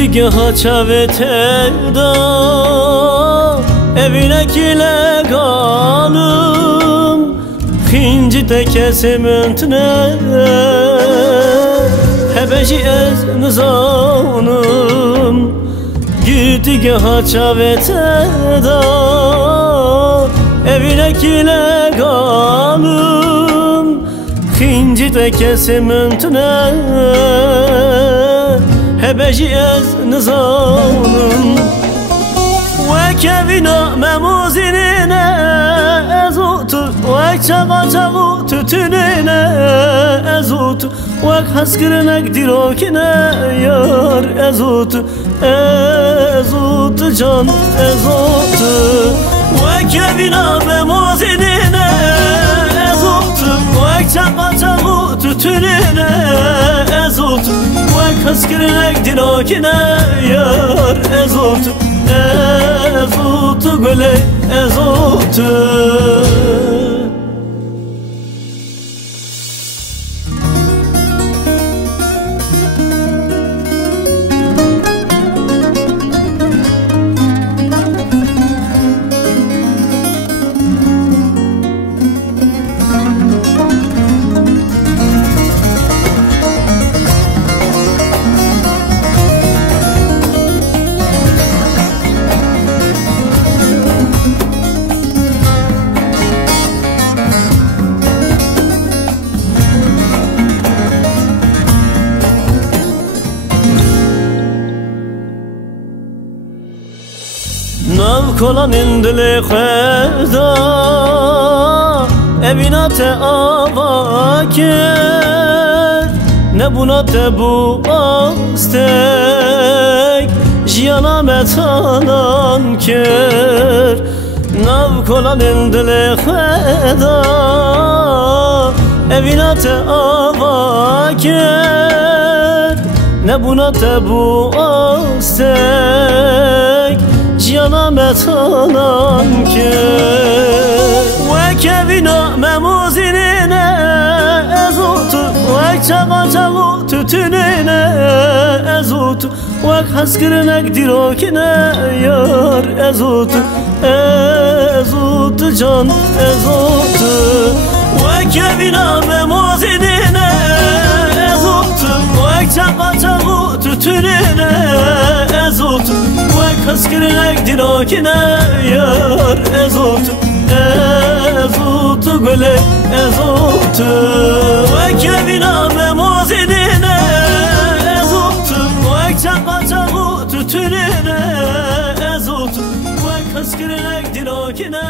دیگه ها çaveteda evine kileganım Hinci de kesimintne hebeji ez nizanım Girdige ha çaveteda evine kileganım Hinci de kesimintne hebeji ez nizanım ve kevina memuzinine ezutu ve çağa tütünine ezutu ve haskırınak dirokine yar ezutu ezutu can ezutu ve kevina memuzinine ezutu ve çağa tütünine ezutu Kaskırınak dirokine yar ezotu Ezotu göle ezotu Nav kolan indile kheda evinate avaker ne bunate bu astek jiyana metanan ker Nav kolan indile kheda evinate avaker ne bunate bu astek Jiyana metanan ki ve kevina memuzinine ezutu ve çağa tütünine ezutu ve haskırınak dirokine yar ezutu ezutu can ezutu ve kevina memuzinine ezutu ve çağa tütünine ezutu Kaskırınak dirokine yar ezotu Ezotu göle ezotu Ve kevina memuzinine ezotu Ve çağa tütünine ezotu Ve kaskırınak dirokine